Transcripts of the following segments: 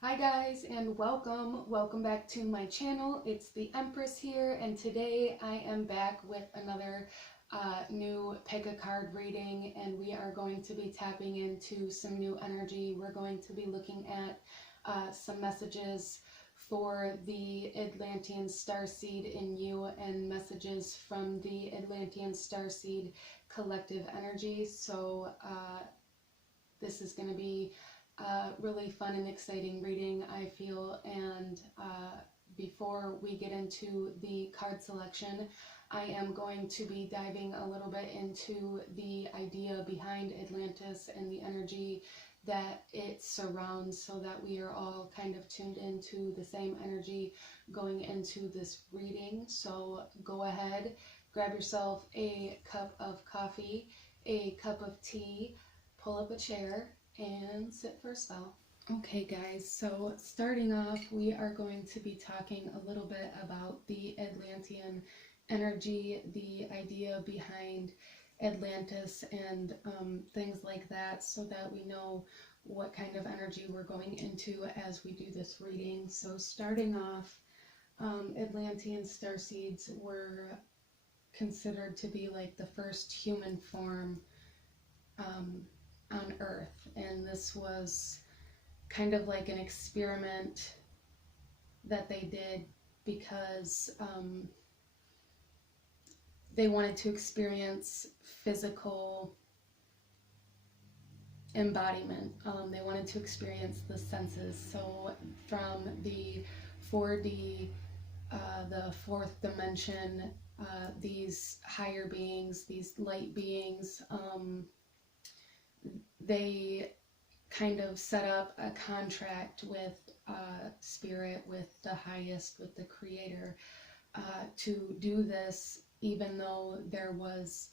Hi guys, and welcome back to my channel. It's the Empress here, and today I am back with another new pick a card reading, and we are going to be tapping into some new energy. We're going to be looking at some messages for the Atlantean Starseed in you and messages from the Atlantean Starseed collective energy. So this is going to be really fun and exciting reading, I feel. And before we get into the card selection, I am going to be diving a little bit into the idea behind Atlantis and the energy that it surrounds, so that we are all kind of tuned into the same energy going into this reading. So go ahead, grab yourself a cup of coffee, a cup of tea, pull up a chair, and sit for a spell. Okay guys, so starting off, we are going to be talking a little bit about the Atlantean energy, the idea behind Atlantis, and things like that, so that we know what kind of energy we're going into as we do this reading. So starting off, Atlantean starseeds were considered to be like the first human form on Earth, and this was kind of like an experiment that they did because they wanted to experience physical embodiment. They wanted to experience the senses. So from the 4D, the fourth dimension, these higher beings, these light beings, they kind of set up a contract with spirit, with the highest, with the creator, to do this, even though there was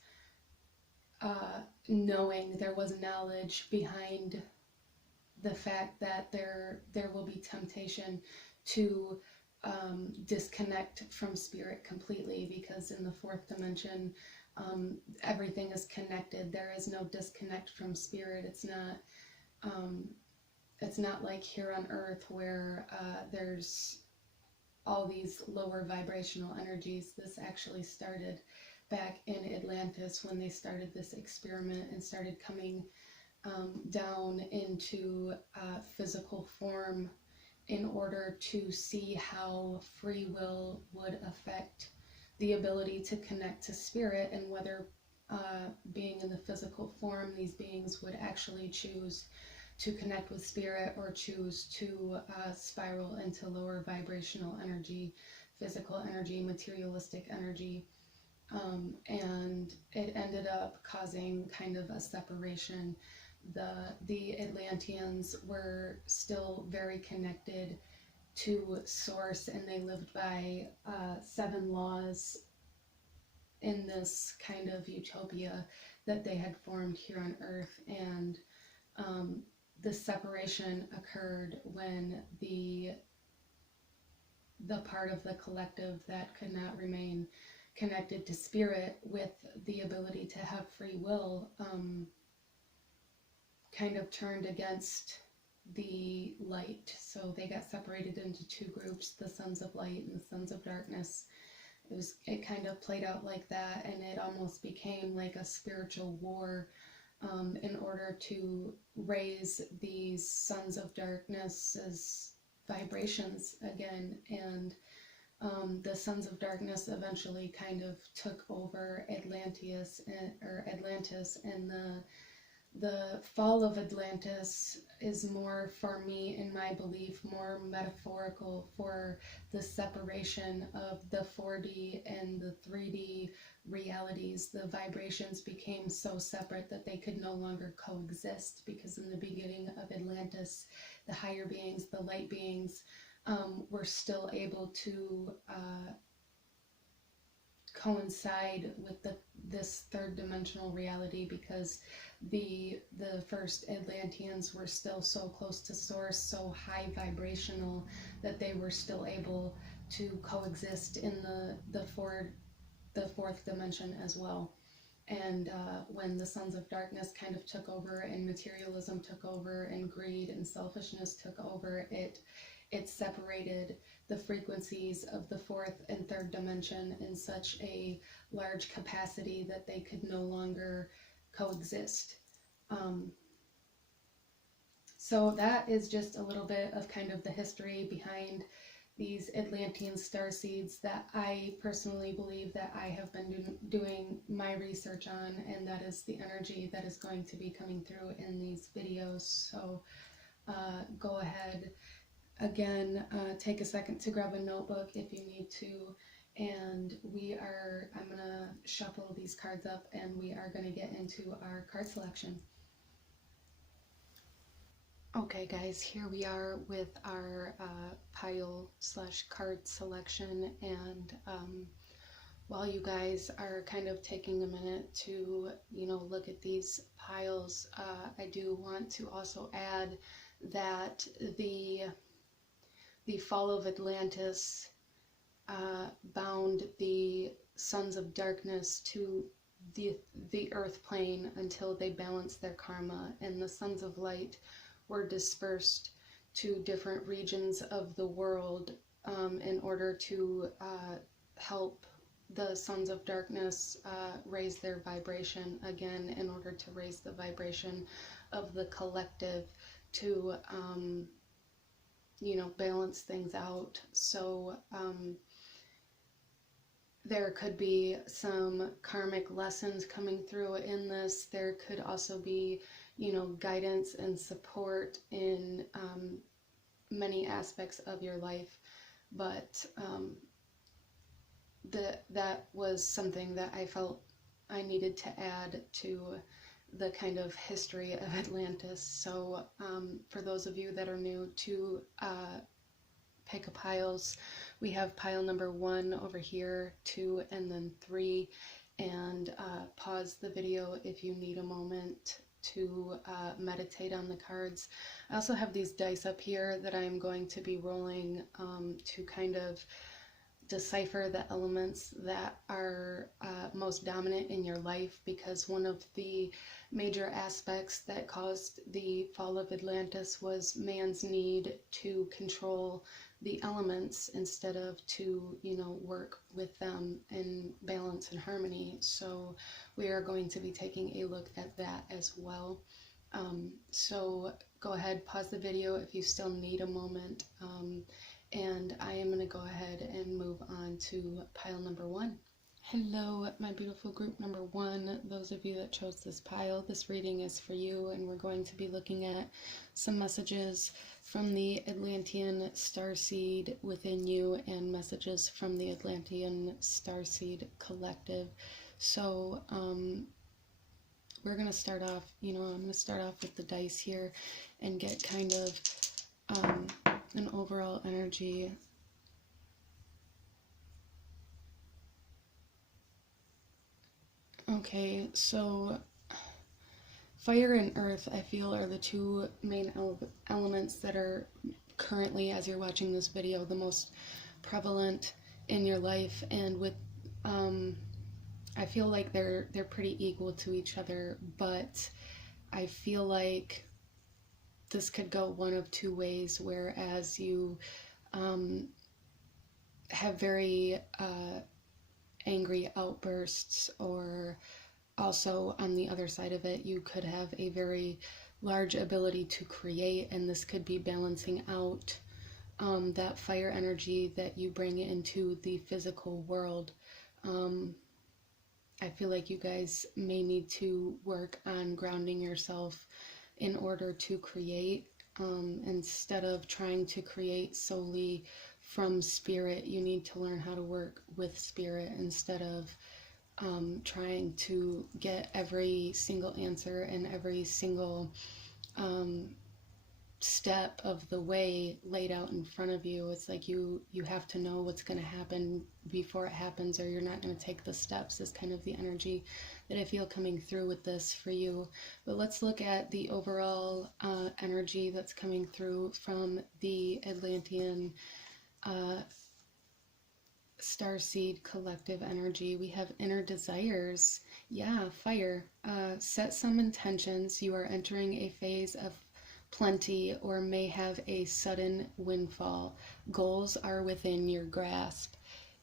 there was knowledge behind the fact that there will be temptation to disconnect from spirit completely, because in the fourth dimension, everything is connected. There is no disconnect from spirit. It's not like here on Earth where there's all these lower vibrational energies. This actually started back in Atlantis when they started this experiment and started coming down into physical form in order to see how free will would affect the ability to connect to spirit, and whether being in the physical form, these beings would actually choose to connect with spirit or choose to spiral into lower vibrational energy, physical energy, materialistic energy. And it ended up causing kind of a separation. The Atlanteans were still very connected to source, and they lived by 7 laws in this kind of utopia that they had formed here on Earth. And the separation occurred when the part of the collective that could not remain connected to spirit with the ability to have free will kind of turned against the light. So they got separated into 2 groups, the sons of light and the sons of darkness. It kind of played out like that, and it almost became like a spiritual war in order to raise these sons of darkness's vibrations again. And the sons of darkness eventually kind of took over Atlantis, and the fall of Atlantis is more, for me, in my belief, more metaphorical for the separation of the 4D and the 3D realities. The vibrations became so separate that they could no longer coexist, because in the beginning of Atlantis, the higher beings, the light beings, were still able to coincide with this third dimensional reality, because the first Atlanteans were still so close to source, so high vibrational, that they were still able to coexist in the fourth dimension as well. And when the sons of darkness kind of took over and materialism took over and greed and selfishness took over, it separated the frequencies of the fourth and third dimension in such a large capacity that they could no longer coexist. So that is just a little bit of kind of the history behind these Atlantean starseeds that I personally believe that I have been doing my research on, and that is the energy that is going to be coming through in these videos. So go ahead, again, take a second to grab a notebook if you need to, and I'm going to shuffle these cards up and we are going to get into our card selection. Okay guys, here we are with our pile/card selection, and while you guys are kind of taking a minute to, look at these piles, I do want to also add that the fall of Atlantis bound the sons of darkness to the earth plane until they balanced their karma, and the sons of light were dispersed to different regions of the world in order to help the sons of darkness raise their vibration again, in order to raise the vibration of the collective to balance things out. So there could be some karmic lessons coming through in this. There could also be guidance and support in many aspects of your life, but that was something that I felt I needed to add to the kind of history of Atlantis. So for those of you that are new to pick a piles, we have pile number 1 over here, 2, and then 3, and pause the video if you need a moment to meditate on the cards. I also have these dice up here that I'm going to be rolling to kind of decipher the elements that are most dominant in your life, because one of the major aspects that caused the fall of Atlantis was man's need to control the elements instead of to work with them in balance and harmony. So we are going to be taking a look at that as well. So go ahead, pause the video if you still need a moment, and I am going to go ahead and move on to pile number 1. Hello, my beautiful group number 1. Those of you that chose this pile, this reading is for you, and we're going to be looking at some messages from the Atlantean Starseed within you and messages from the Atlantean Starseed Collective. So we're going to start off, I'm going to start off with the dice here and get kind of an overall energy. Okay, so fire and earth, I feel, are the two main elements that are currently, as you're watching this video, the most prevalent in your life, and with I feel like they're pretty equal to each other, but I feel like this could go one of two ways, whereas you have very angry outbursts, or also on the other side of it, you could have a very large ability to create, and this could be balancing out that fire energy that you bring into the physical world. I feel like you guys may need to work on grounding yourself in order to create. Instead of trying to create solely from spirit, you need to learn how to work with spirit instead of trying to get every single answer and every single step of the way laid out in front of you. It's like you have to know what's going to happen before it happens, or you're not going to take the steps, is kind of the energy that I feel coming through with this for you. But let's look at the overall energy that's coming through from the Atlantean Starseed collective energy. We have inner desires. Yeah, fire. Set some intentions. You are entering a phase of plenty or may have a sudden windfall. Goals are within your grasp.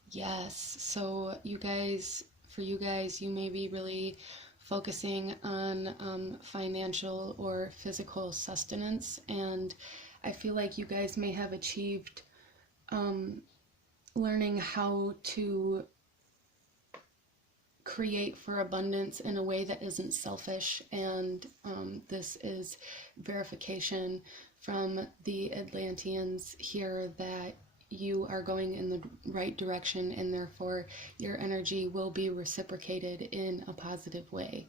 Yes, so you guys, for you guys, you may be really focusing on financial or physical sustenance, and I feel like you guys may have achieved learning how to create for abundance in a way that isn't selfish, and this is verification from the Atlanteans here that you are going in the right direction, and therefore your energy will be reciprocated in a positive way.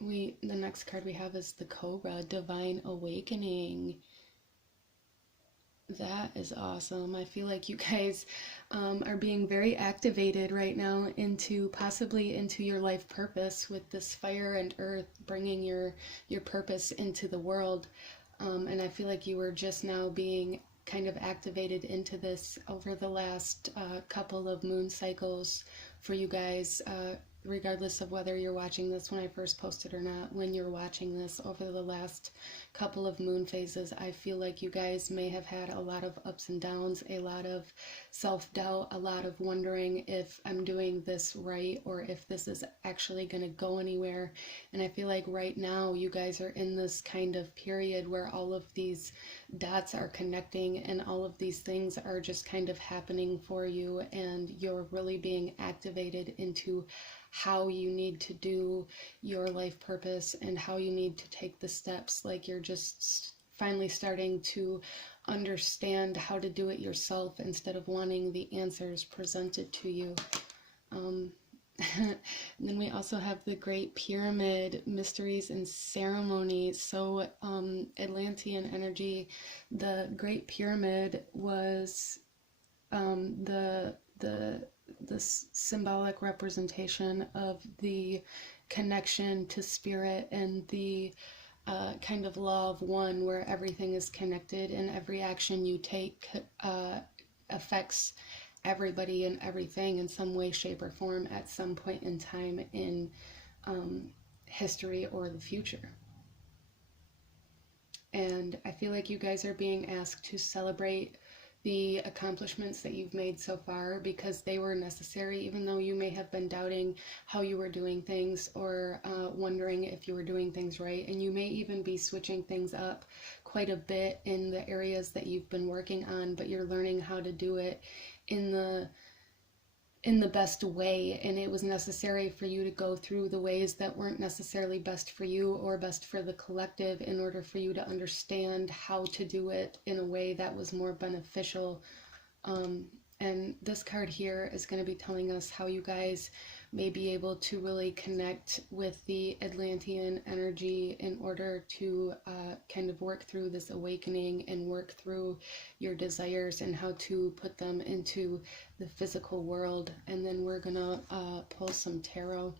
The next card we have is the Cobra, Divine Awakening. That is awesome. I feel like you guys are being very activated right now into possibly into your life purpose with this fire and earth, bringing your purpose into the world. And I feel like you were just now being kind of activated into this over the last couple of moon cycles for you guys, regardless of whether you're watching this when I first posted or not. When you're watching this over the last couple of moon phases, I feel like you guys may have had a lot of ups and downs, a lot of self-doubt, a lot of wondering if I'm doing this right or if this is actually going to go anywhere. And I feel like right now you guys are in this kind of period where all of these dots are connecting and all of these things are just kind of happening for you, and you're really being activated into how you need to do your life purpose and how you need to take the steps. Like you're just finally starting to understand how to do it yourself instead of wanting the answers presented to you. And then we also have the Great Pyramid, Mysteries and Ceremonies. So Atlantean energy, the Great Pyramid was the symbolic representation of the connection to spirit and the kind of law of one, where everything is connected and every action you take affects everybody and everything in some way, shape, or form at some point in time in history or the future. And I feel like you guys are being asked to celebrate the accomplishments that you've made so far, because they were necessary, even though you may have been doubting how you were doing things or wondering if you were doing things right. And you may even be switching things up quite a bit in the areas that you've been working on, but you're learning how to do it in the best way, and it was necessary for you to go through the ways that weren't necessarily best for you or best for the collective in order for you to understand how to do it in a way that was more beneficial. And this card here is going to be telling us how you guys may be able to really connect with the Atlantean energy in order to kind of work through this awakening and work through your desires and how to put them into the physical world. And then we're going to pull some tarot.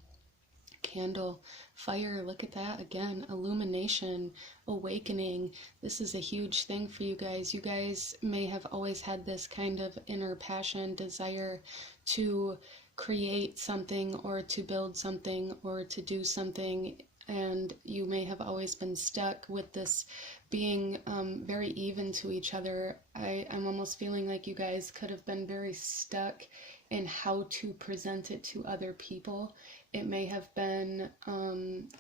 Candle, fire, look at that again, illumination, awakening. This is a huge thing for you guys. You guys may have always had this kind of inner passion, desire to create something or to build something or to do something, and you may have always been stuck with this being very even to each other. I'm almost feeling like you guys could have been very stuck in how to present it to other people. It may have been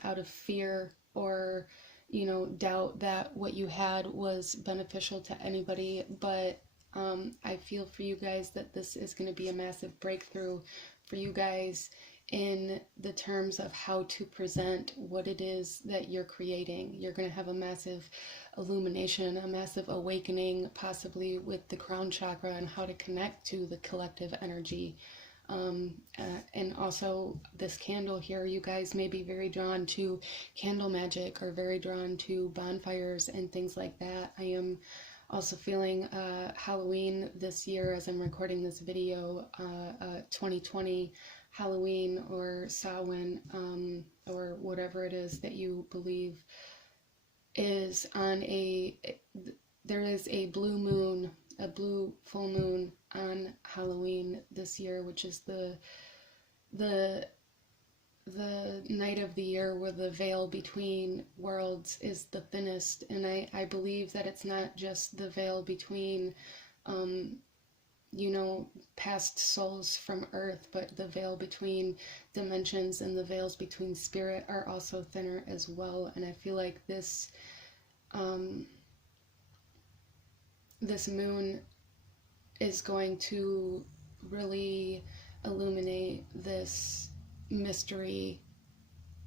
out of fear or, you know, doubt that what you had was beneficial to anybody, but I feel for you guys that this is going to be a massive breakthrough for you guys in the terms of how to present what it is that you're creating. You're going to have a massive illumination, a massive awakening, possibly with the crown chakra and how to connect to the collective energy. And also this candle here, you guys may be very drawn to candle magic or very drawn to bonfires and things like that. I am also feeling Halloween this year as I'm recording this video, 2020 Halloween or Samhain, or whatever it is that you believe is on there is a blue moon, a blue full moon on Halloween this year, which is the night of the year where the veil between worlds is the thinnest. And I believe that it's not just the veil between you know, past souls from Earth, but the veil between dimensions and the veils between spirit are also thinner as well. And I feel like this this moon is going to really illuminate this mystery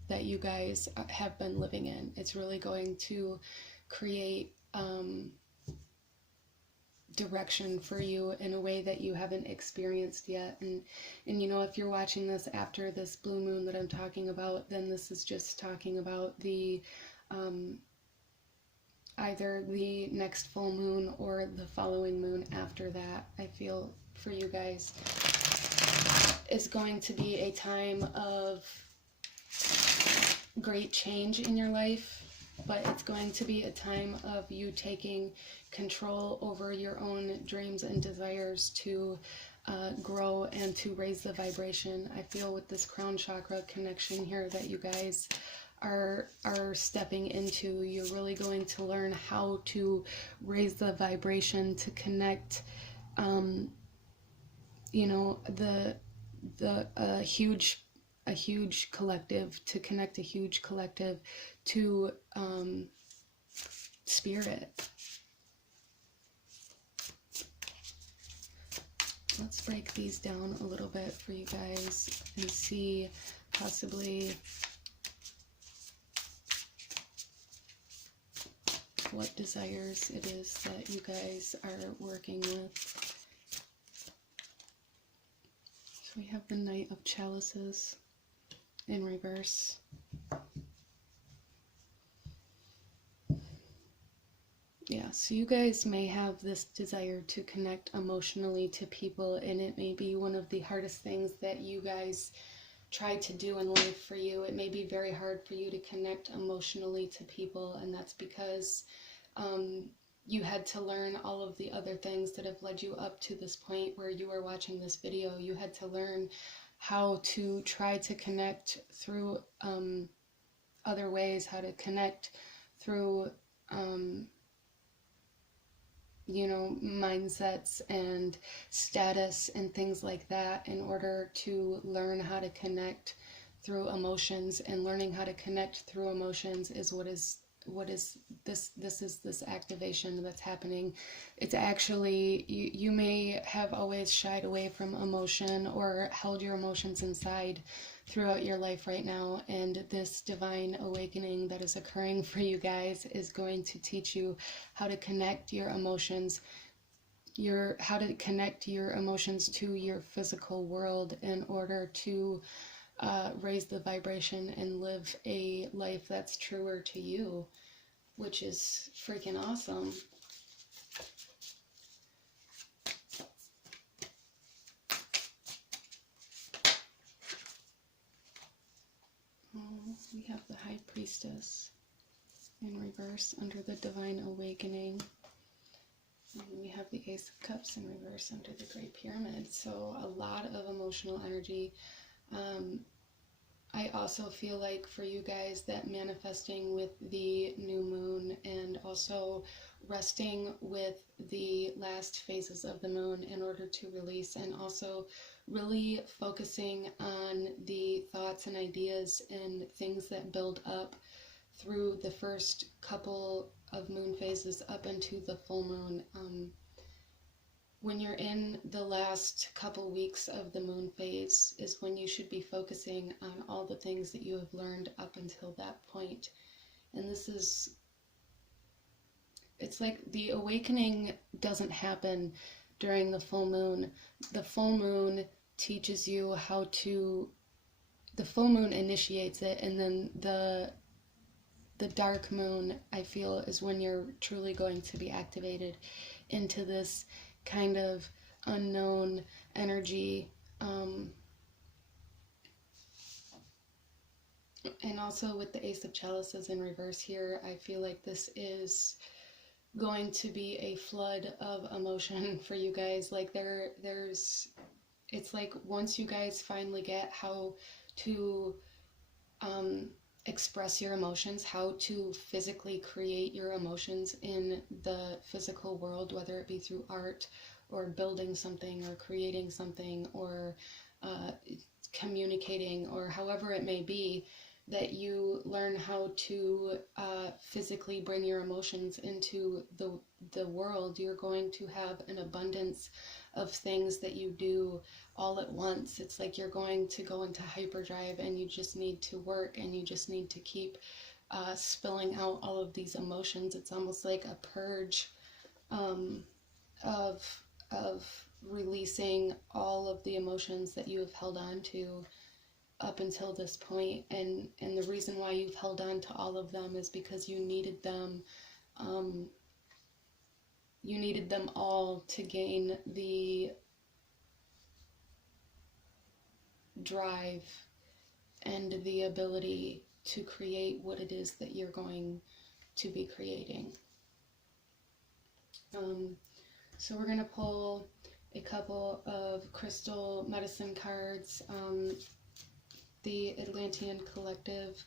that you guys have been living in. It's really going to create direction for you in a way that you haven't experienced yet. And you know, if you're watching this after this blue moon that I'm talking about, then this is just talking about the either the next full moon or the following moon after that. I feel for you guys is going to be a time of great change in your life, but it's going to be a time of you taking control over your own dreams and desires to grow and to raise the vibration. I feel with this crown chakra connection here that you guys are stepping into, you're really going to learn how to raise the vibration to connect, you know, a huge collective, to connect a huge collective to spirit. Let's break these down a little bit for you guys and see possibly what desires it is that you guys are working with. So we have the Knight of Chalices in reverse. Yeah, so you guys may have this desire to connect emotionally to people, and it may be one of the hardest things that you guys try to do in life for you. It may be very hard for you to connect emotionally to people, and that's because you had to learn all of the other things that have led you up to this point where you are watching this video. You had to learn how to try to connect through other ways, how to connect through you know, mindsets and status and things like that in order to learn how to connect through emotions. And learning how to connect through emotions is what is this activation that's happening. It's actually, you may have always shied away from emotion or held your emotions inside throughout your life right now, and this divine awakening that is occurring for you guys is going to teach you how to connect your emotions, how to connect your emotions to your physical world in order to raise the vibration and live a life that's truer to you, which is freaking awesome. We have the High Priestess in reverse under the Divine Awakening. And we have the Ace of Cups in reverse under the Great Pyramid. So a lot of emotional energy. I also feel like for you guys that manifesting with the new moon and also resting with the last phases of the moon in order to release, and also really focusing on the thoughts and ideas and things that build up through the first couple of moon phases up into the full moon. When you're in the last couple weeks of the moon phase is when you should be focusing on all the things that you have learned up until that point. And this is, it's like the awakening doesn't happen during the full moon. The full moon teaches you how to, the full moon initiates it, and then the dark moon, I feel, is when you're truly going to be activated into this kind of unknown energy. And also with the Ace of Chalices in reverse here, I feel like this is going to be a flood of emotion for you guys. Like it's like once you guys finally get how to express your emotions, how to physically create your emotions in the physical world, whether it be through art or building something or creating something or communicating or however it may be, that you learn how to physically bring your emotions into the world, you're going to have an abundance of things that you do all at once. It's like you're going to go into hyperdrive and you just need to work and you just need to keep spilling out all of these emotions. It's almost like a purge of releasing all of the emotions that you have held on to up until this point, and the reason why you've held on to all of them is because you needed them all to gain the drive and the ability to create what it is that you're going to be creating. So we're going to pull a couple of crystal medicine cards. The Atlantean Collective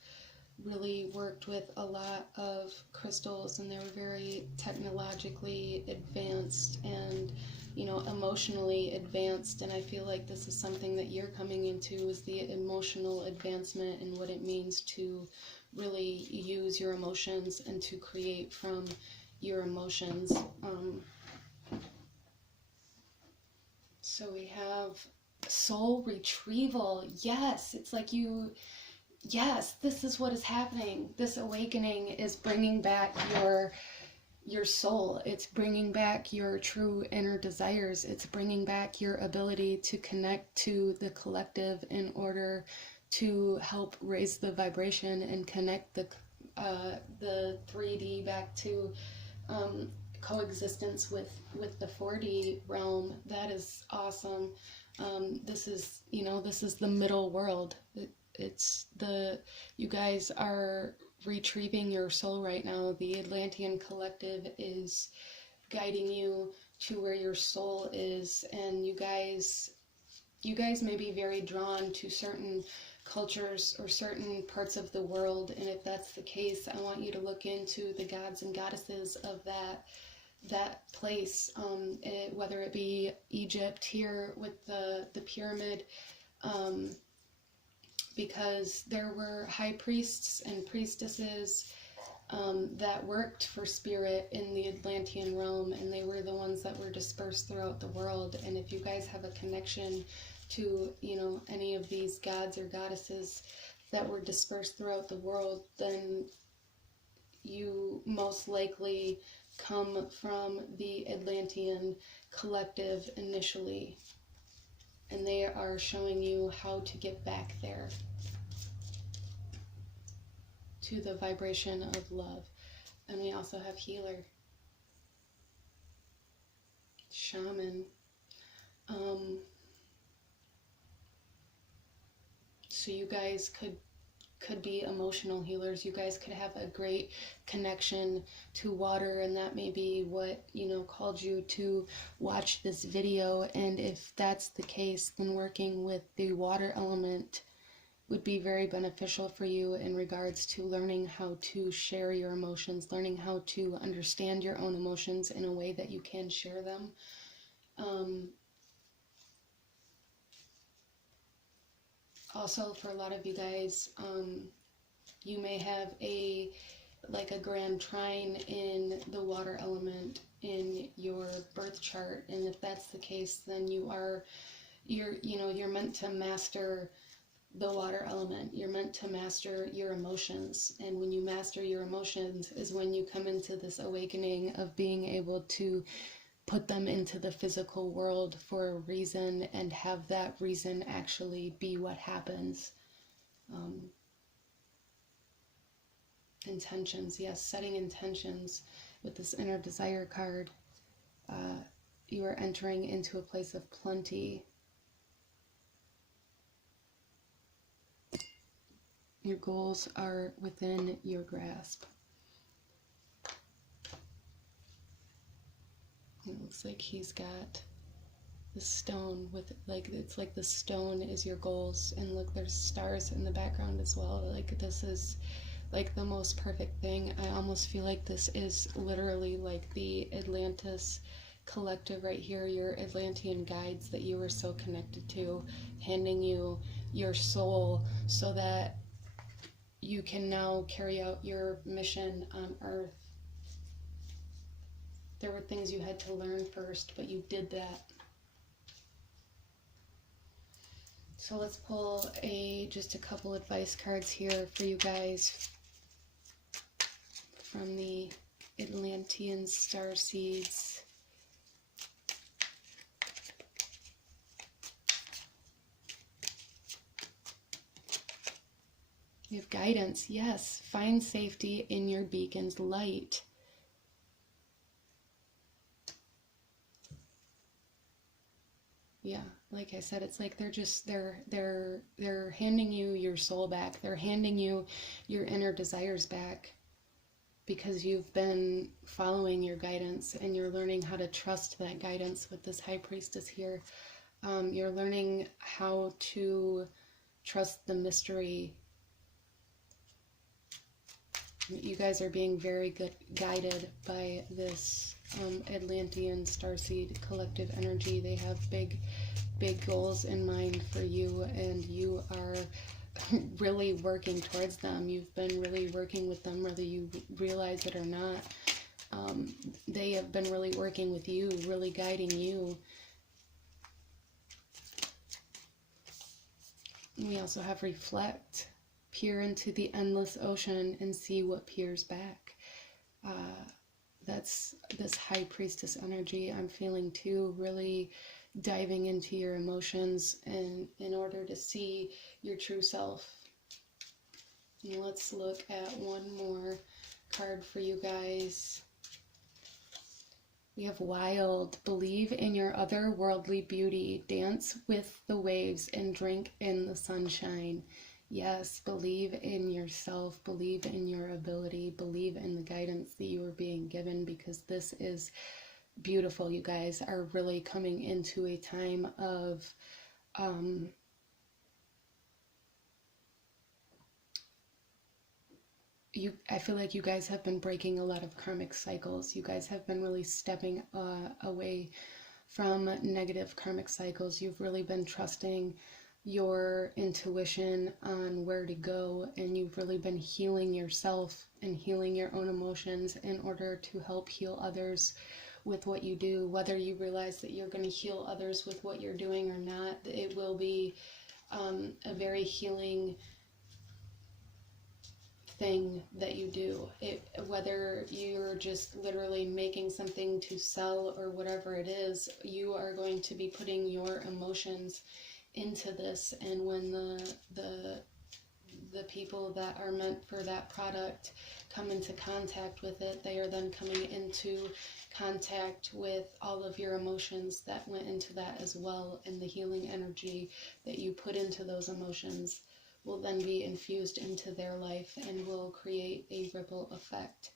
really worked with a lot of crystals, and they were very technologically advanced and, you know, emotionally advanced, and I feel like this is something that you're coming into, is the emotional advancement and what it means to really use your emotions and to create from your emotions. So we have soul retrieval. Yes, it's like yes, this is what is happening. This awakening is bringing back your soul. It's bringing back your true inner desires. It's bringing back your ability to connect to the collective in order to help raise the vibration and connect the 3D back to coexistence with the 4D realm. That is awesome. This is, you know, this is the middle world. You guys are retrieving your soul right now. The Atlantean Collective is guiding you to where your soul is, and you guys may be very drawn to certain cultures or certain parts of the world, and if that's the case, I want you to look into the gods and goddesses of that place, whether it be Egypt here with the pyramid, because there were high priests and priestesses that worked for spirit in the Atlantean realm, and they were the ones that were dispersed throughout the world. And if you guys have a connection to, you know, any of these gods or goddesses that were dispersed throughout the world, then you most likely come from the Atlantean Collective initially, and they are showing you how to get back there to the vibration of love. And we also have healer, shaman. So you guys could be emotional healers. You guys could have a great connection to water, and that may be what, you know, called you to watch this video. And if that's the case, then working with the water element would be very beneficial for you in regards to learning how to share your emotions, learning how to understand your own emotions in a way that you can share them. Also, for a lot of you guys, you may have a grand trine in the water element in your birth chart, and if that's the case, then you're meant to master the water element. You're meant to master your emotions, and when you master your emotions is when you come into this awakening of being able to put them into the physical world for a reason and have that reason actually be what happens. Intentions, yes, setting intentions with this inner desire card. You are entering into a place of plenty. Your goals are within your grasp. It looks like he's got the stone with, like, it's like the stone is your goals, and look, there's stars in the background as well. Like, this is like the most perfect thing. I almost feel like this is literally like the Atlantis collective right here, your Atlantean guides that you were so connected to, handing you your soul so that you can now carry out your mission on Earth. There were things you had to learn first, but you did that. So let's pull just a couple advice cards here for you guys from the Atlantean Starseeds. You have guidance. Yes, find safety in your beacon's light. Yeah, like I said, it's like they're handing you your soul back. They're handing you your inner desires back because you've been following your guidance, and you're learning how to trust that guidance with this High Priestess here. You're learning how to trust the mystery. You guys are being very good guided by this Atlantean Starseed collective energy. They have big goals in mind for you, and you are really working towards them. You've been really working with them, whether you realize it or not. They have been really working with you, really guiding you. We also have reflect. Peer into the endless ocean and see what peers back. That's this High Priestess energy I'm feeling too, really diving into your emotions and in order to see your true self. And let's look at one more card for you guys. We have Wild. Believe in your otherworldly beauty. Dance with the waves and drink in the sunshine. Yes, believe in yourself, believe in your ability, believe in the guidance that you are being given, because this is beautiful. You guys are really coming into a time of I feel like you guys have been breaking a lot of karmic cycles. You guys have been really stepping away from negative karmic cycles. You've really been trusting your intuition on where to go, and you've really been healing yourself and healing your own emotions in order to help heal others with what you do. Whether you realize that you're going to heal others with what you're doing or not, it will be a very healing thing that you do. Whether you're just literally making something to sell or whatever it is, you are going to be putting your emotions into this, and when the people that are meant for that product come into contact with it, they are then coming into contact with all of your emotions that went into that as well, and the healing energy that you put into those emotions will then be infused into their life and will create a ripple effect.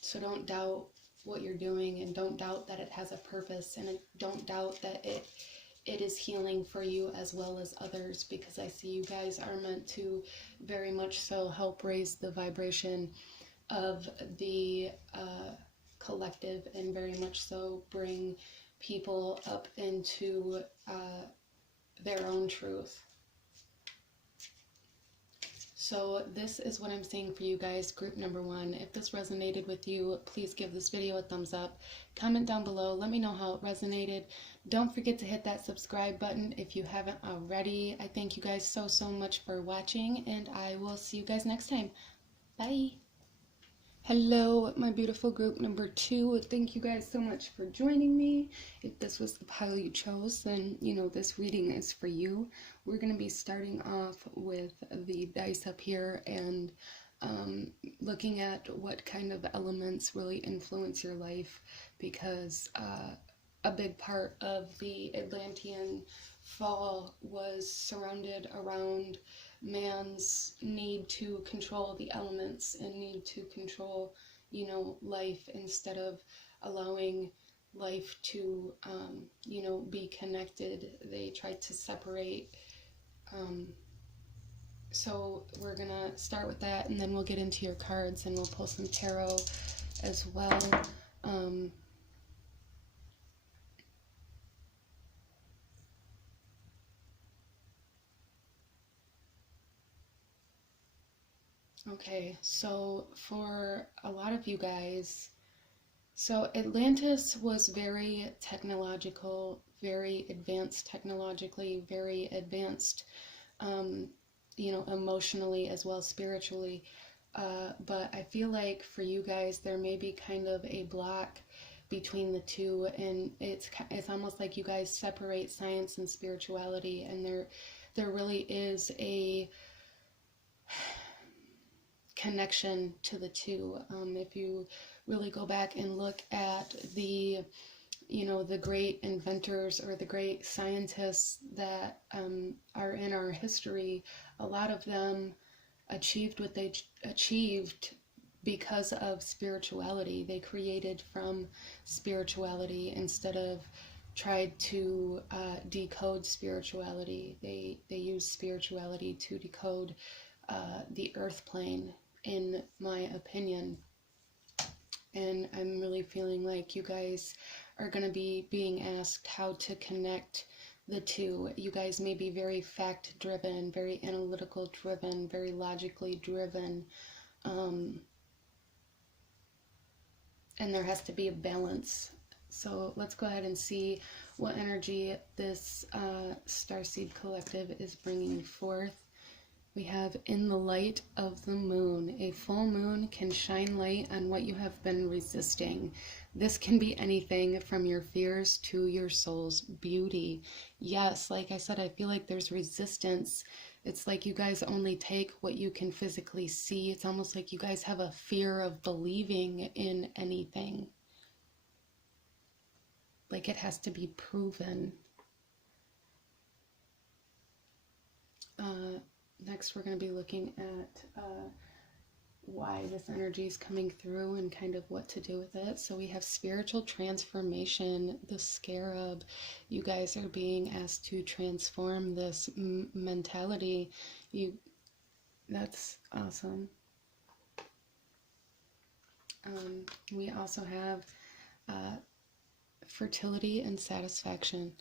So don't doubt what you're doing, and don't doubt that it has a purpose, and don't doubt that it is healing for you as well as others, because I see you guys are meant to very much so help raise the vibration of the collective, and very much so bring people up into their own truth. So this is what I'm saying for you guys, group number 1. If this resonated with you, please give this video a thumbs up. Comment down below. Let me know how it resonated. Don't forget to hit that subscribe button if you haven't already. I thank you guys so much for watching, and I will see you guys next time. Bye. Hello, my beautiful group number 2. Thank you guys so much for joining me. If this was the pile you chose, then you know this reading is for you. We're going to be starting off with the dice up here and looking at what kind of elements really influence your life, because a big part of the Atlantean fall was surrounded around man's need to control the elements and need to control, you know, life, instead of allowing life to, you know, be connected. They tried to separate. So we're gonna start with that, and then we'll get into your cards, and we'll pull some tarot as well. Okay, so for a lot of you guys, so Atlantis was very technological, very advanced technologically, very advanced, you know, emotionally as well as spiritually. But I feel like for you guys, there may be kind of a block between the two, and it's almost like you guys separate science and spirituality, and there really is a connection to the two. If you really go back and look at the, you know, the great inventors or the great scientists that are in our history, a lot of them achieved what they achieved because of spirituality. They created from spirituality instead of tried to decode spirituality. They used spirituality to decode the earth plane, in my opinion. And I'm really feeling like you guys are going to be being asked how to connect the two. You guys may be very fact driven, very analytical driven, very logically driven, and there has to be a balance. So let's go ahead and see what energy this Starseed Collective is bringing forth. We have in the light of the moon. A full moon can shine light on what you have been resisting. This can be anything from your fears to your soul's beauty. Yes, like I said, I feel like there's resistance. It's like you guys only take what you can physically see. It's almost like you guys have a fear of believing in anything. Like it has to be proven. Next, we're going to be looking at why this energy is coming through and kind of what to do with it. So we have spiritual transformation, the scarab. You guys are being asked to transform this mentality. That's awesome. We also have fertility and satisfaction.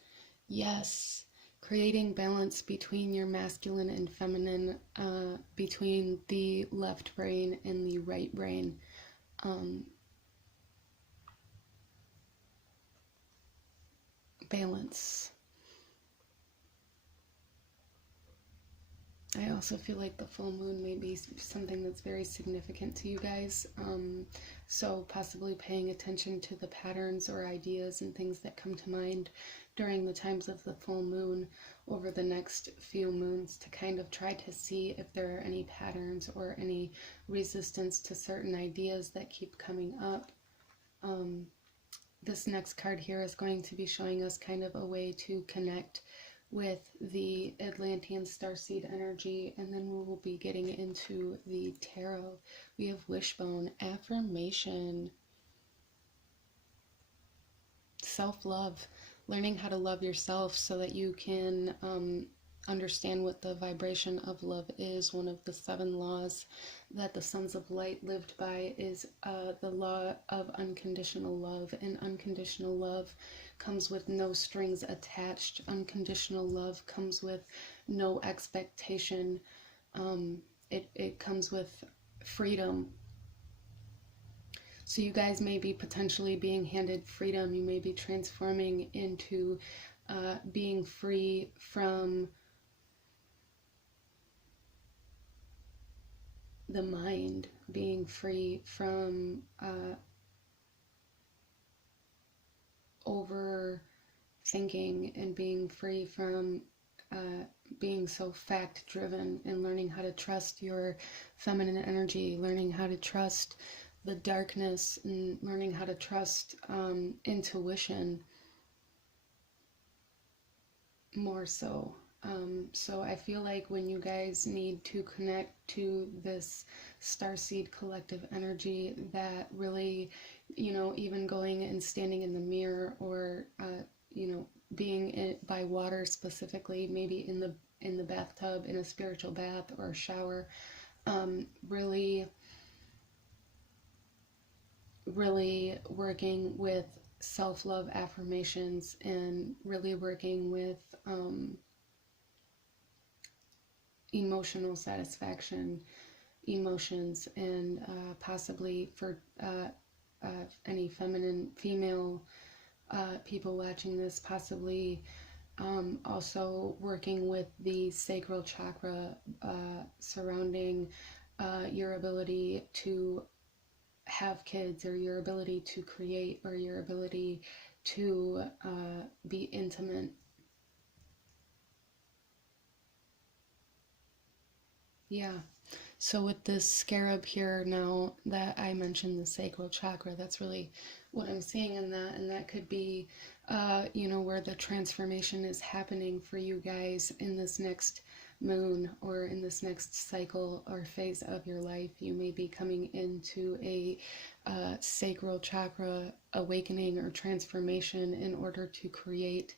Yes. Creating balance between your masculine and feminine, between the left brain and the right brain. Balance. I also feel like the full moon may be something that's very significant to you guys. So possibly paying attention to the patterns or ideas and things that come to mind during the times of the full moon over the next few moons, to kind of try to see if there are any patterns or any resistance to certain ideas that keep coming up. This next card here is going to be showing us kind of a way to connect with the Atlantean Starseed energy, and then we will be getting into the tarot. We have wishbone, affirmation, self-love, learning how to love yourself so that you can understand what the vibration of love is. One of the 7 laws that the Sons of Light lived by is the law of unconditional love, and unconditional love comes with no strings attached. Unconditional love comes with no expectation. It comes with freedom. So you guys may be potentially being handed freedom. You may be transforming into being free from the mind, being free from overthinking, and being free from being so fact driven, and learning how to trust your feminine energy, learning how to trust the darkness, and learning how to trust intuition more so. So I feel like when you guys need to connect to this starseed collective energy, that really, even going and standing in the mirror, or being by water specifically, maybe in the bathtub, in a spiritual bath or a shower, really working with self-love affirmations, and really working with emotional satisfaction, emotions, and possibly for any female people watching this, possibly also working with the sacral chakra surrounding your ability to have kids, or your ability to create, or your ability to be intimate. Yeah. So with this scarab here, now that I mentioned the sacral chakra, that's really what I'm seeing in that, and that could be, where the transformation is happening for you guys in this next moon, or in this next cycle or phase of your life. You may be coming into a sacral chakra awakening or transformation in order to create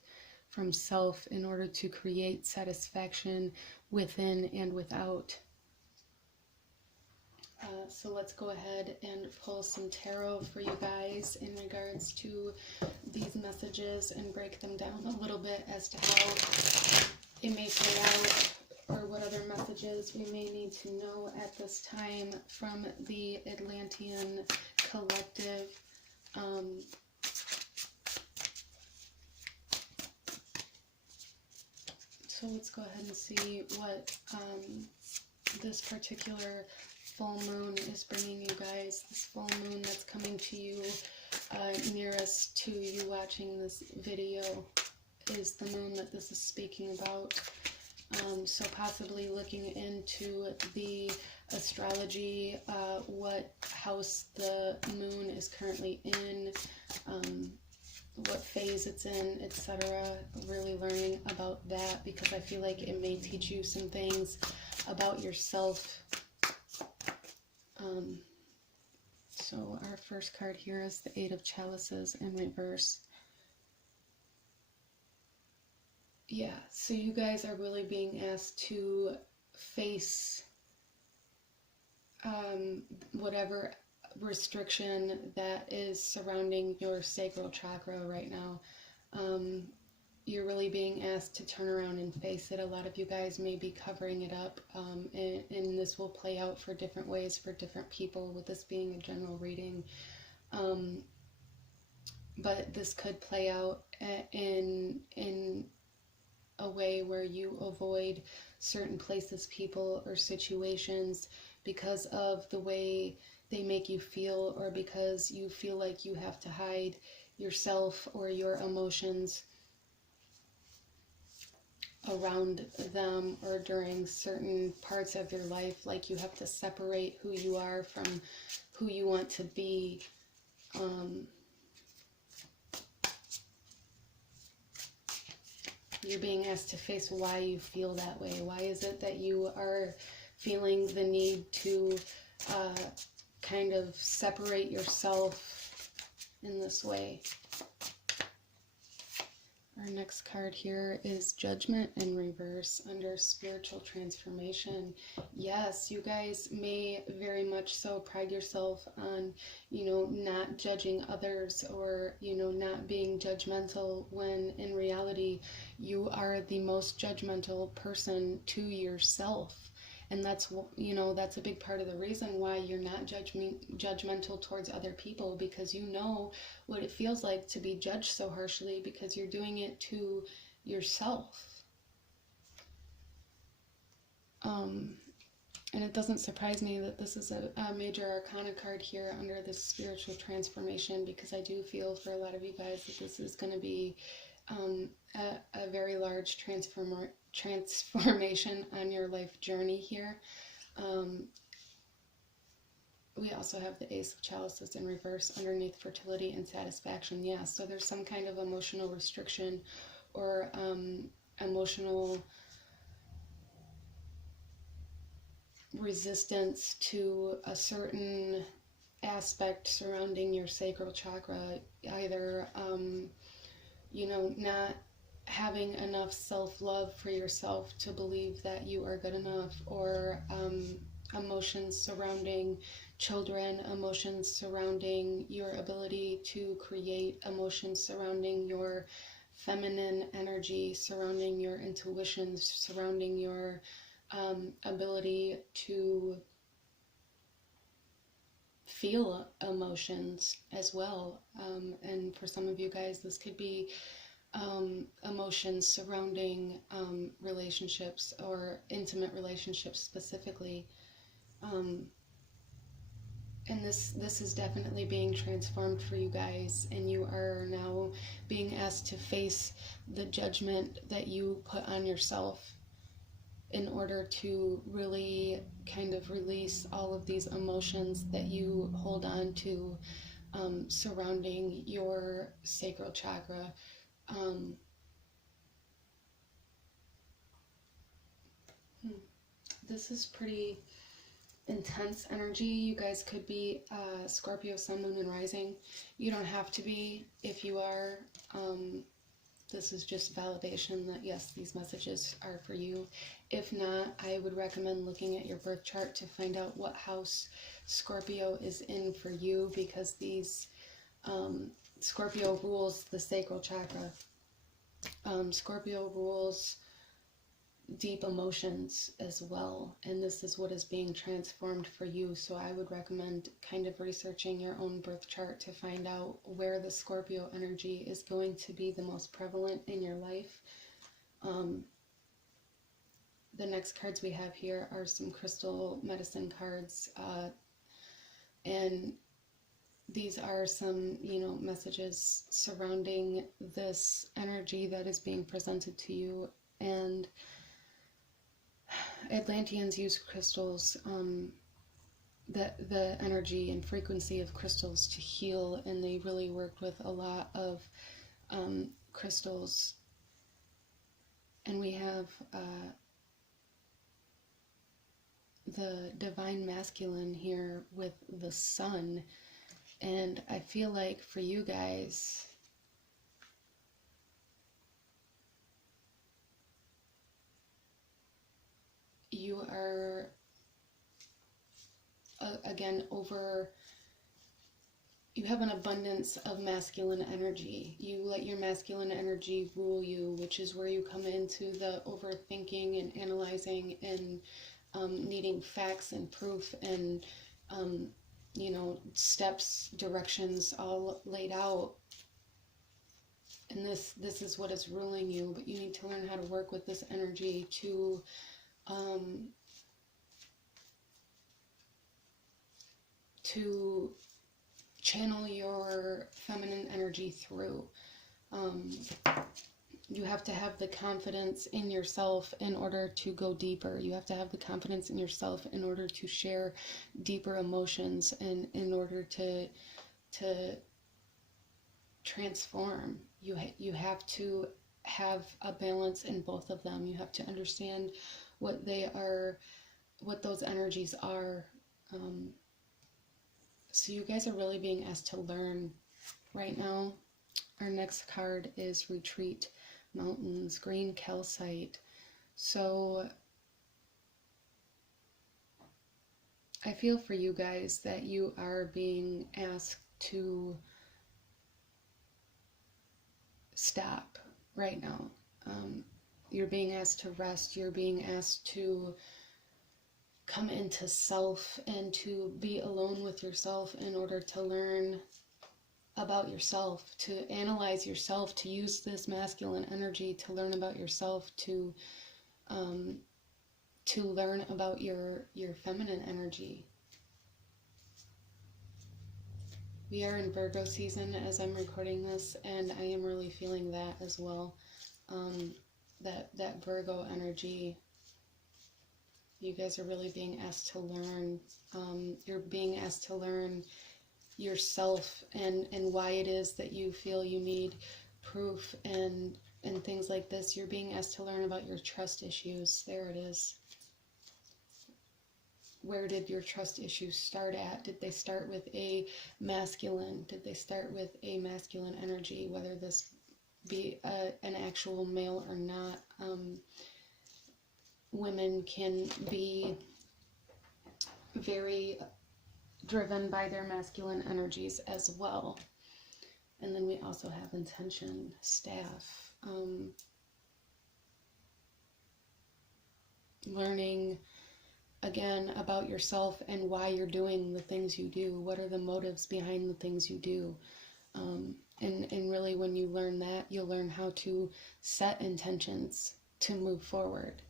from self, in order to create satisfaction within and without. So let's go ahead and pull some tarot for you guys in regards to these messages, and break them down a little bit as to how it may play out, or what other messages we may need to know at this time from the Atlantean collective. So let's go ahead and see what this particular full moon is bringing you guys. This full moon that's coming to you, nearest to you watching this video, is the moon that this is speaking about. So possibly looking into the astrology, what house the moon is currently in, what phase it's in, etc. Really learning about that, because I feel like it may teach you some things about yourself. So our first card here is the Eight of Chalices in reverse. Yeah, so you guys are really being asked to face whatever restriction that is surrounding your sacral chakra right now. You're really being asked to turn around and face it. A lot of you guys may be covering it up, and this will play out for different ways for different people, with this being a general reading. But this could play out in a way where you avoid certain places, people, or situations because of the way they make you feel, or because you feel like you have to hide yourself or your emotions around them, or during certain parts of your life, like you have to separate who you are from who you want to be. You're being asked to face why you feel that way. Why is it that you are feeling the need to kind of separate yourself in this way? Our next card here is Judgment in reverse under spiritual transformation. Yes, you guys may very much so pride yourself on, not judging others, or, not being judgmental, when in reality you are the most judgmental person to yourself. And that's, that's a big part of the reason why you're not judgmental towards other people, because you know what it feels like to be judged so harshly, because you're doing it to yourself. And it doesn't surprise me that this is a major arcana card here under this spiritual transformation, because I do feel for a lot of you guys that this is going to be a very large transformation on your life journey here. We also have the Ace of Chalices in reverse underneath fertility and satisfaction. Yeah, so there's some kind of emotional restriction, or emotional resistance to a certain aspect surrounding your sacral chakra, either you know, not having enough self-love for yourself to believe that you are good enough, or emotions surrounding children, emotions surrounding your ability to create, emotions surrounding your feminine energy, surrounding your intuition, surrounding your ability to feel emotions as well. And for some of you guys, this could be emotions surrounding relationships, or intimate relationships specifically. And this is definitely being transformed for you guys, and you are now being asked to face the judgment that you put on yourself in order to really kind of release all of these emotions that you hold on to surrounding your sacral chakra. This is pretty intense energy. You guys could be Scorpio, Sun, Moon, and Rising. You don't have to be. If you are, this is just validation that yes, these messages are for you. If not, I would recommend looking at your birth chart to find out what house Scorpio is in for you, because these Scorpio rules the sacral chakra. Scorpio rules deep emotions as well, and this is what is being transformed for you. So I would recommend kind of researching your own birth chart to find out where the Scorpio energy is going to be the most prevalent in your life. The next cards we have here are some crystal medicine cards, and these are some, you know, messages surrounding this energy that is being presented to you. And Atlanteans use crystals, the energy and frequency of crystals to heal, and they really worked with a lot of crystals. And we have the divine masculine here with the sun, and I feel like for you guys, you are again you have an abundance of masculine energy. You let your masculine energy rule you, which is where you come into the overthinking and analyzing and needing facts and proof and you know, steps, directions all laid out. And this is what is ruling you, but you need to learn how to work with this energy to channel your feminine energy through. You have to have the confidence in yourself in order to go deeper. You have to have the confidence in yourself in order to share deeper emotions, and in order to transform. You have to have a balance in both of them. You have to understand what they are, what those energies are. So you guys are really being asked to learn right now. Our next card is Retreat Mountains, green calcite. So I feel for you guys that you are being asked to stop right now. You're being asked to rest. You're being asked to come into self and to be alone with yourself in order to learn about yourself, to analyze yourself, to use this masculine energy to learn about yourself, to learn about your feminine energy. We are in Virgo season as I'm recording this, and I am really feeling that as well. That Virgo energy. You guys are really being asked to learn. You're being asked to learn yourself and why it is that you feel you need proof and things like this. You're being asked to learn about your trust issues. There it is. where did your trust issues start at? Did they start with a masculine? Did they start with a masculine energy, whether this be an actual male or not? Women can be very driven by their masculine energies as well. And then we also have intention, staff, learning again about yourself and why you're doing the things you do. What are the motives behind the things you do? And really, when you learn that, you'll learn how to set intentions to move forward,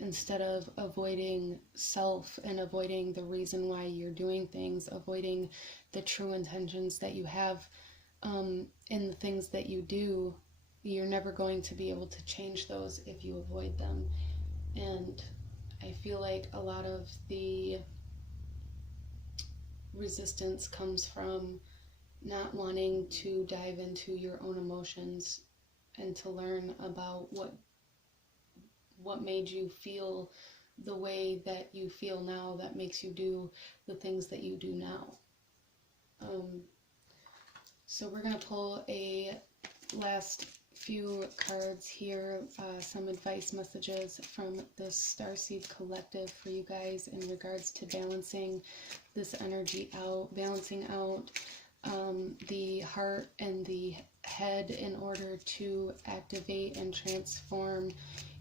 instead of avoiding self and avoiding the reason why you're doing things, avoiding the true intentions that you have in the things that you do. You're never going to be able to change those if you avoid them. And I feel like a lot of the resistance comes from not wanting to dive into your own emotions and to learn about what made you feel the way that you feel now, that makes you do the things that you do now. So we're going to pull a last few cards here, some advice messages from the Starseed Collective for you guys in regards to balancing this energy out, balancing out the heart and the head in order to activate and transform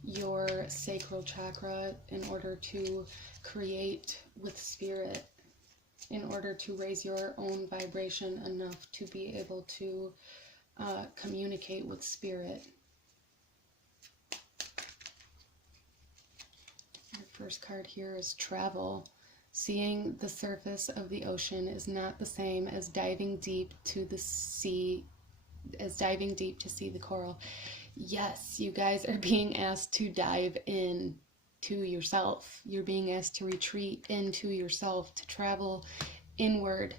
your sacral chakra, in order to create with spirit, in order to raise your own vibration enough to be able to communicate with spirit. Our first card here is travel. Seeing the surface of the ocean is not the same as diving deep to the sea, as diving deep to see the coral. Yes, you guys are being asked to dive in to yourself. You're being asked to retreat into yourself, to travel inward.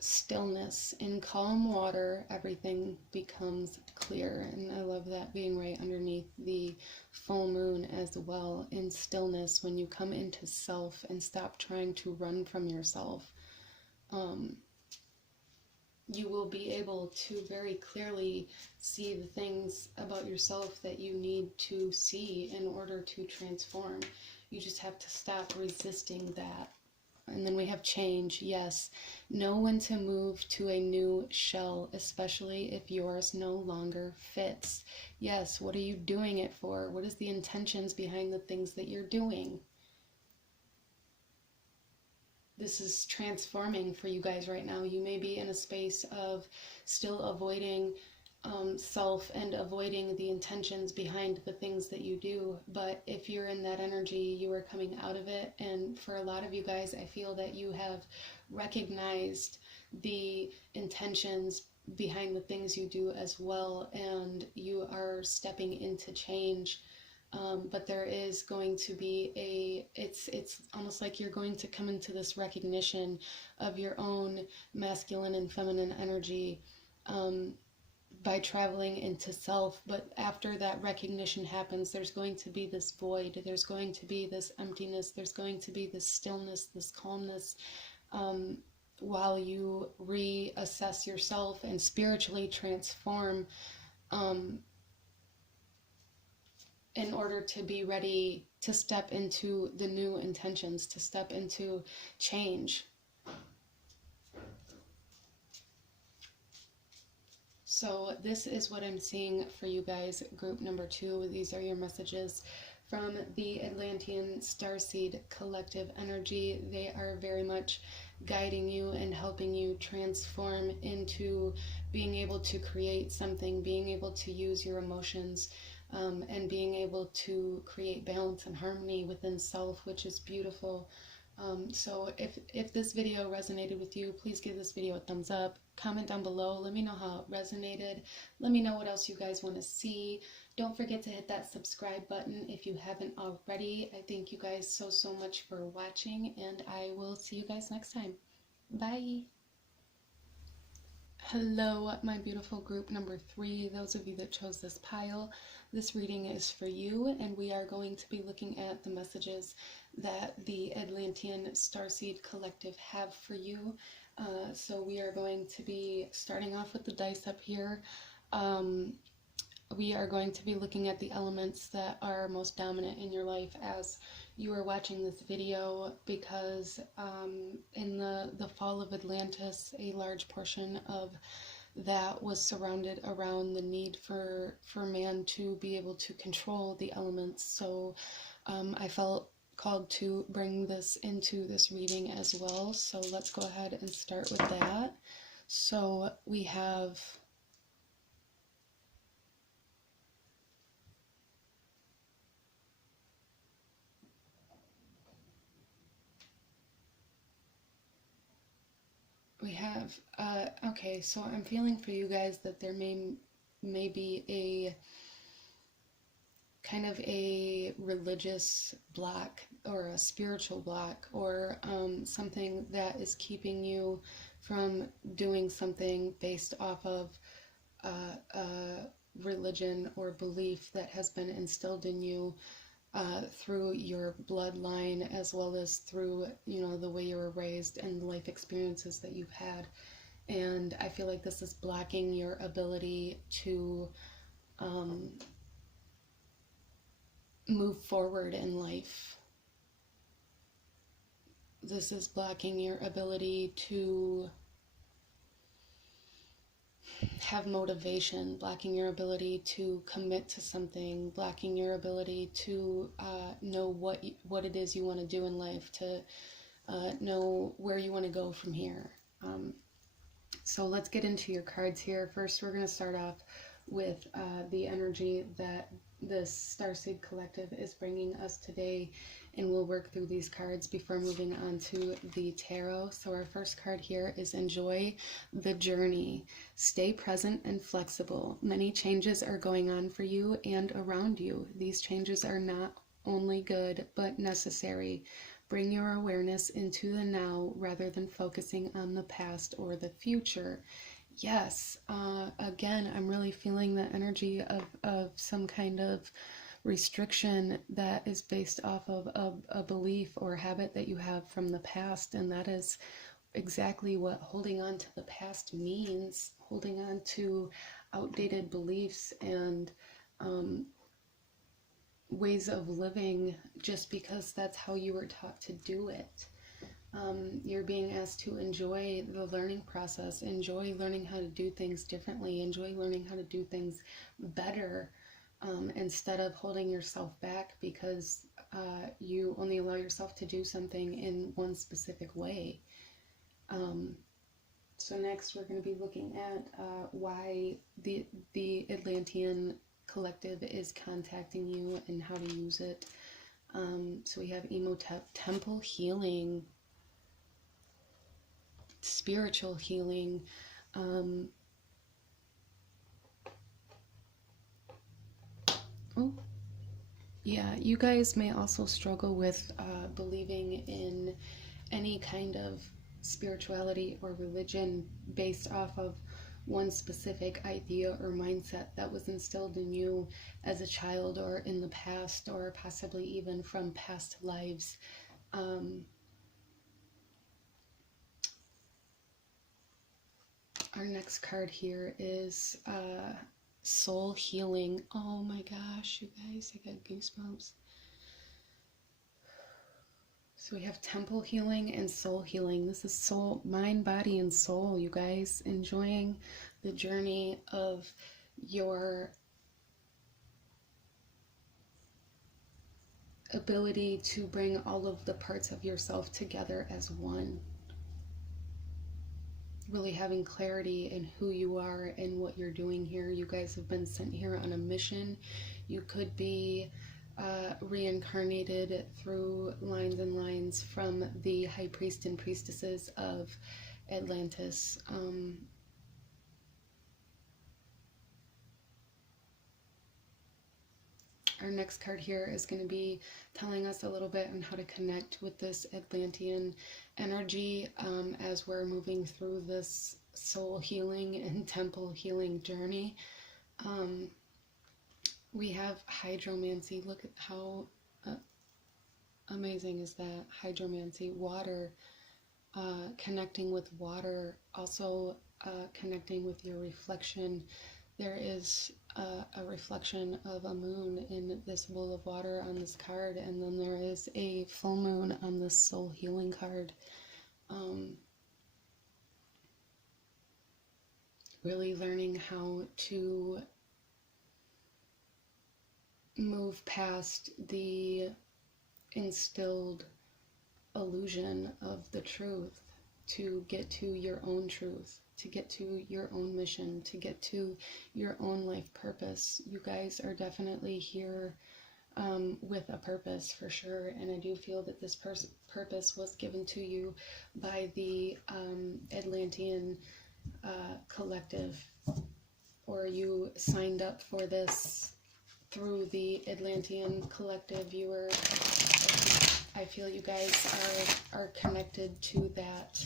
Stillness. In calm water, everything becomes clear. And I love that being right underneath the full moon as well. In stillness, when you come into self and stop trying to run from yourself, you will be able to very clearly see the things about yourself that you need to see in order to transform. You just have to stop resisting that. And then we have change. Yes, know when to move to a new shell, especially if yours no longer fits. Yes, what are you doing it for? What is the intentions behind the things that you're doing? This is transforming for you guys right now. You may be in a space of still avoiding self and avoiding the intentions behind the things that you do, but if you're in that energy, you are coming out of it. And for a lot of you guys, I feel that you have recognized the intentions behind the things you do as well, and you are stepping into change. But there is going to be it's almost like you're going to come into this recognition of your own masculine and feminine energy by traveling into self. But after that recognition happens, there's going to be this void, there's going to be this emptiness, there's going to be this stillness, this calmness, while you reassess yourself and spiritually transform, in order to be ready to step into the new intentions, to step into change. So this is what I'm seeing for you guys, group number 2. These are your messages from the Atlantean Starseed Collective Energy. They are very much guiding you and helping you transform into being able to create something, being able to use your emotions, and being able to create balance and harmony within self, which is beautiful. So if this video resonated with you, please give this video a thumbs up. Comment down below. Let me know how it resonated. Let me know what else you guys want to see. Don't forget to hit that subscribe button if you haven't already. I thank you guys so much for watching, and I will see you guys next time. Bye. Hello, my beautiful group number 3, those of you that chose this pile. This reading is for you, and we are going to be looking at the messages that the Atlantean Starseed Collective have for you. So we are going to be starting off with the dice up here. We are going to be looking at the elements that are most dominant in your life as you are watching this video, because in the fall of Atlantis, a large portion of that was surrounded around the need for man to be able to control the elements. So I felt called to bring this into this reading as well. So let's go ahead and start with that. So we have okay, so I'm feeling for you guys that there may be a kind of a religious block or a spiritual block, or something that is keeping you from doing something based off of religion or belief that has been instilled in you through your bloodline, as well as through, you know, the way you were raised and the life experiences that you've had. And I feel like this is blocking your ability to move forward in life. This is blocking your ability to have motivation, blocking your ability to commit to something, blocking your ability to know what it is you want to do in life, to know where you want to go from here. So let's get into your cards here. First, we're going to start off with the energy that this Starseed Collective is bringing us today, and we'll work through these cards before moving on to the tarot. So our first card here is enjoy the journey. Stay present and flexible. Many changes are going on for you and around you. These changes are not only good, but necessary. Bring your awareness into the now rather than focusing on the past or the future. Yes, again, I'm really feeling the energy of some kind of restriction that is based off of a belief or habit that you have from the past, and that is exactly what holding on to the past means. Holding on to outdated beliefs and ways of living just because that's how you were taught to do it. You're being asked to enjoy the learning process, enjoy learning how to do things differently, enjoy learning how to do things better, instead of holding yourself back because you only allow yourself to do something in one specific way. So next we're going to be looking at why the Atlantean Collective is contacting you and how to use it. So we have temple healing, spiritual healing, yeah, you guys may also struggle with believing in any kind of spirituality or religion based off of one specific idea or mindset that was instilled in you as a child or in the past, or possibly even from past lives. Our next card here is soul healing. Oh my gosh, you guys, I got goosebumps. So we have temple healing and soul healing. This is soul, mind, body, and soul, you guys. Enjoying the journey of your ability to bring all of the parts of yourself together as one. Really having clarity in who you are and what you're doing here. You guys have been sent here on a mission. You could be reincarnated through lines and lines from the high priest and priestesses of Atlantis. Our next card here is going to be telling us a little bit on how to connect with this Atlantean energy as we're moving through this soul healing and temple healing journey. We have hydromancy. Look at how amazing is that? Hydromancy, water, connecting with water, also connecting with your reflection. There is a reflection of a moon in this bowl of water on this card, and then there is a full moon on this soul healing card. Really learning how to move past the instilled illusion of the truth to get to your own truth, to get to your own mission, to get to your own life purpose. You guys are definitely here with a purpose for sure, and I do feel that this purpose was given to you by the Atlantean collective, or you signed up for this through the Atlantean collective. I feel you guys are connected to that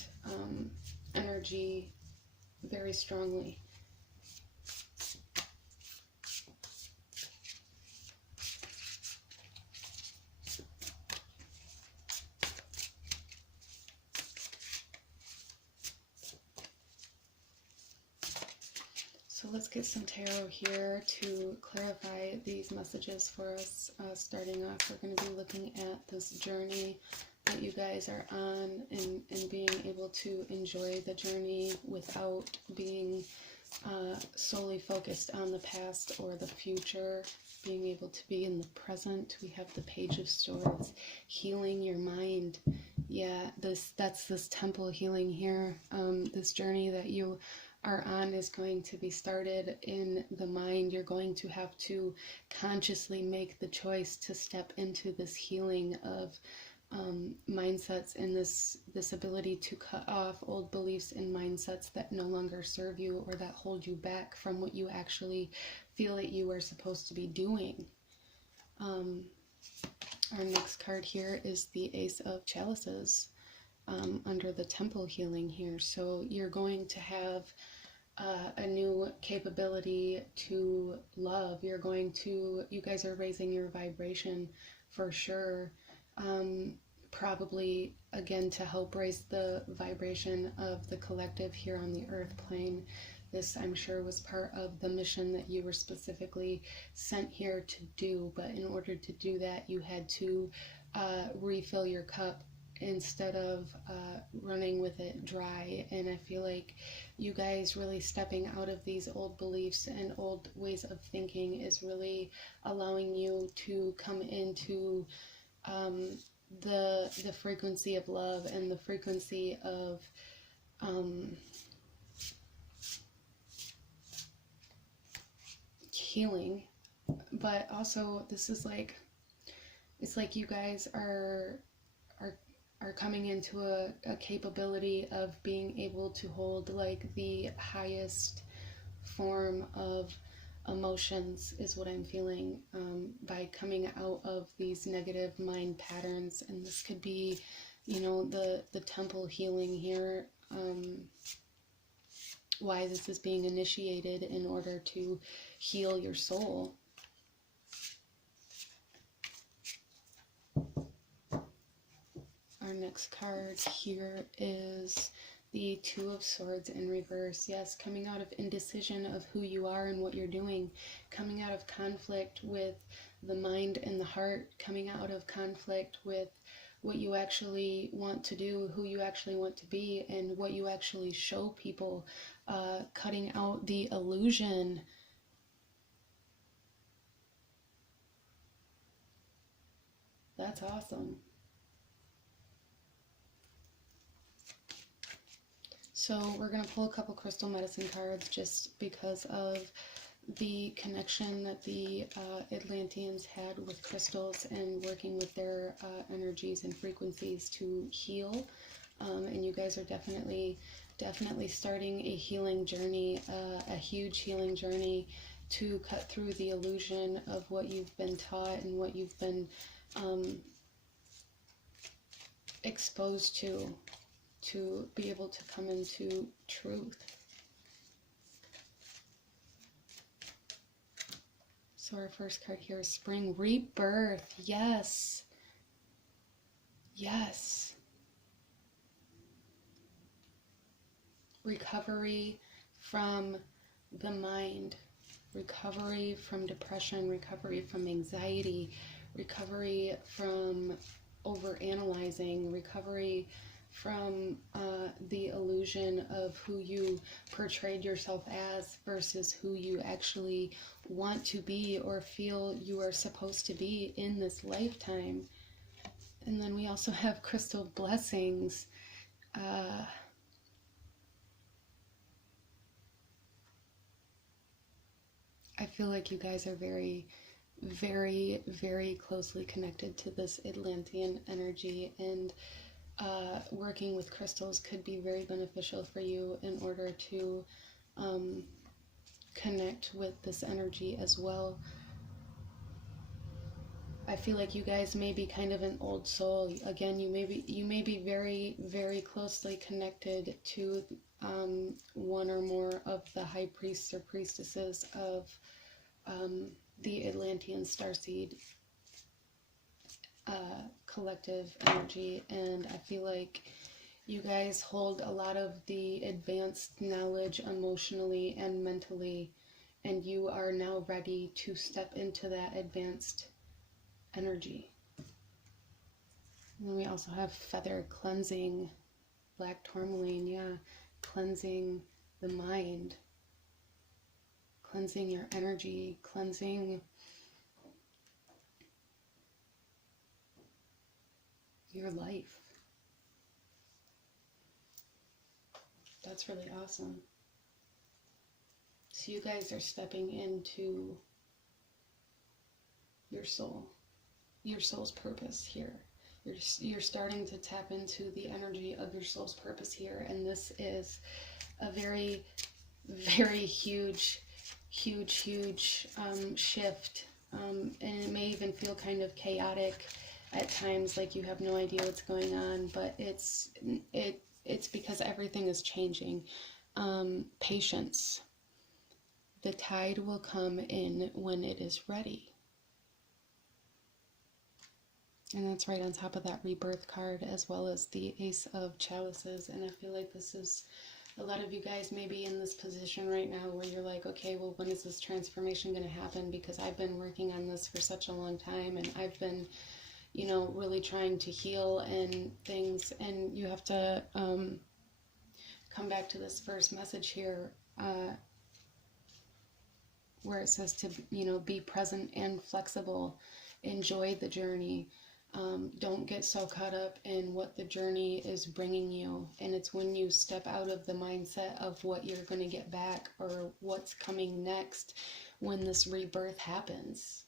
energy very strongly. So let's get some tarot here to clarify these messages for us. Starting off, we're going to be looking at this journey that you guys are on, and being able to enjoy the journey without being solely focused on the past or the future, being able to be in the present. We have the Page of Swords, healing your mind. Yeah, that's this temple healing here. This journey that you are on is going to be started in the mind. You're going to have to consciously make the choice to step into this healing of mindsets, and this ability to cut off old beliefs and mindsets that no longer serve you or that hold you back from what you actually feel that you are supposed to be doing. Our next card here is the Ace of Chalices under the temple healing here. So you're going to have a new capability to love. You guys are raising your vibration for sure. Probably again to help raise the vibration of the collective here on the earth plane. This, I'm sure, was part of the mission that you were specifically sent here to do, but in order to do that, you had to refill your cup instead of running with it dry. And I feel like you guys really stepping out of these old beliefs and old ways of thinking is really allowing you to come into the frequency of love and the frequency of healing. But also, this is like, it's like you guys are coming into a capability of being able to hold like the highest form of emotions, is what I'm feeling, by coming out of these negative mind patterns. And this could be, you know, the temple healing here, why this is being initiated in order to heal your soul. Our next card here is the Two of Swords in reverse. Yes, coming out of indecision of who you are and what you're doing, coming out of conflict with the mind and the heart, coming out of conflict with what you actually want to do, who you actually want to be, and what you actually show people, cutting out the illusion. That's awesome. So we're going to pull a couple crystal medicine cards just because of the connection that the Atlanteans had with crystals and working with their energies and frequencies to heal. And you guys are definitely starting a healing journey, a huge healing journey to cut through the illusion of what you've been taught and what you've been exposed to be able to come into truth. So our first card here is spring rebirth. Yes. Yes. Recovery from the mind, recovery from depression, recovery from anxiety, recovery from overanalyzing, recovery from the illusion of who you portrayed yourself as versus who you actually want to be or feel you are supposed to be in this lifetime. And then we also have crystal blessings. I feel like you guys are very, very, very closely connected to this Atlantean energy, and working with crystals could be very beneficial for you in order to connect with this energy as well. I feel like you guys may be kind of an old soul. Again, you may be very, very closely connected to one or more of the high priests or priestesses of the Atlantean Starseed collective energy, and I feel like you guys hold a lot of the advanced knowledge emotionally and mentally, and you are now ready to step into that advanced energy. And then we also have feather cleansing, black tourmaline, yeah, cleansing the mind, cleansing your energy, cleansing your life. That's really awesome. So you guys are stepping into your soul, your soul's purpose here. You're starting to tap into the energy of your soul's purpose here, and this is a very, very huge shift, and it may even feel kind of chaotic at times, like you have no idea what's going on, but it's because everything is changing. Patience. The tide will come in when it is ready. And that's right on top of that rebirth card, as well as the Ace of Chalices. And I feel like this is, a lot of you guys may be in this position right now where you're like, okay, well, when is this transformation going to happen? Because I've been working on this for such a long time, and I've been, you know, really trying to heal and things. And you have to come back to this first message here, where it says to, you know, be present and flexible, enjoy the journey. Don't get so caught up in what the journey is bringing you. And it's when you step out of the mindset of what you're going to get back or what's coming next when this rebirth happens.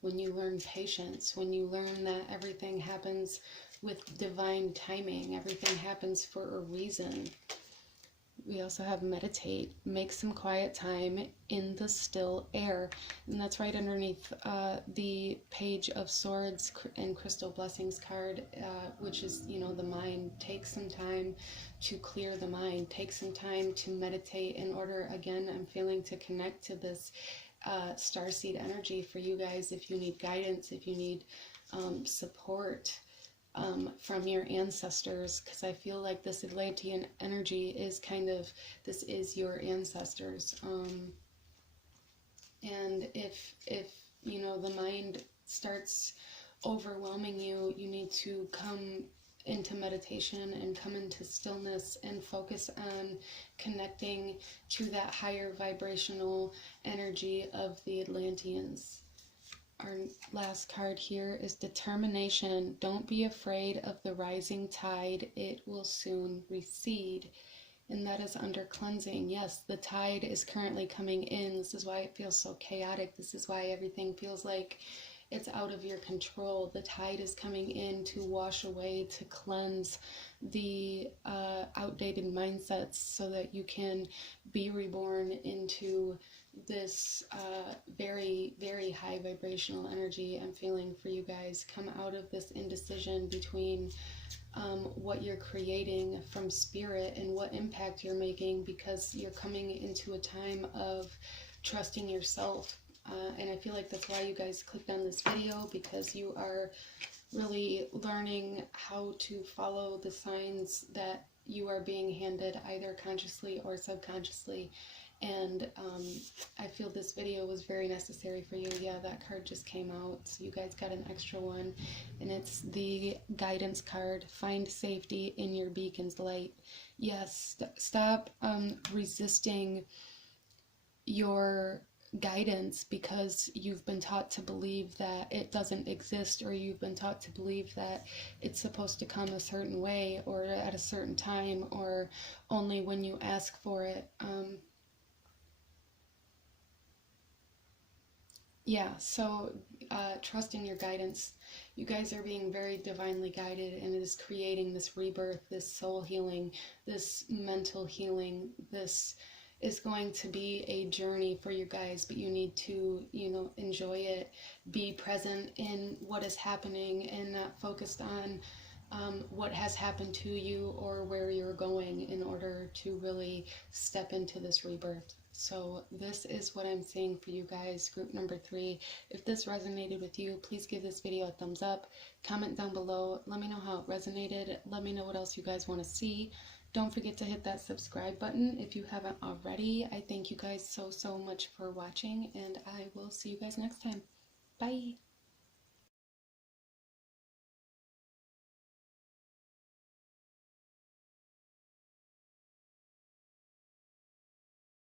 When you learn patience, when you learn that everything happens with divine timing, everything happens for a reason. We also have meditate, make some quiet time in the still air. And that's right underneath the Page of Swords and Crystal Blessings card, which is, you know, the mind. Take some time to clear the mind. Take some time to meditate in order, again, I'm feeling, to connect to this starseed energy for you guys. If you need guidance, if you need support from your ancestors, because I feel like this Atlantean energy is kind of, this is your ancestors. And if you know, the mind starts overwhelming you, you need to come into meditation and come into stillness and focus on connecting to that higher vibrational energy of the Atlanteans. Our last card here is determination. Don't be afraid of the rising tide. It will soon recede. And that is under cleansing. Yes, the tide is currently coming in. This is why it feels so chaotic. This is why everything feels like it's out of your control. The tide is coming in to wash away, to cleanse the outdated mindsets so that you can be reborn into this very, very high vibrational energy I'm feeling for you guys. Come out of this indecision between what you're creating from spirit and what impact you're making, because you're coming into a time of trusting yourself, and I feel like that's why you guys clicked on this video, because you are really learning how to follow the signs that you are being handed, either consciously or subconsciously. And I feel this video was very necessary for you. Yeah, that card just came out, so you guys got an extra one, and it's the guidance card. Find safety in your beacon's light. Yes, stop resisting your guidance because you've been taught to believe that it doesn't exist, or you've been taught to believe that it's supposed to come a certain way or at a certain time or only when you ask for it. Yeah, so trust in your guidance. You guys are being very divinely guided, and it is creating this rebirth, this soul healing, this mental healing. This is going to be a journey for you guys, but you need to, enjoy it, be present in what is happening, and not focused on what has happened to you or where you're going, in order to really step into this rebirth. So this is what I'm saying for you guys, group number 3. If this resonated with you, please give this video a thumbs up, comment down below, let me know how it resonated, let me know what else you guys want to see. Don't forget to hit that subscribe button if you haven't already. I thank you guys so much for watching, and I will see you guys next time. Bye!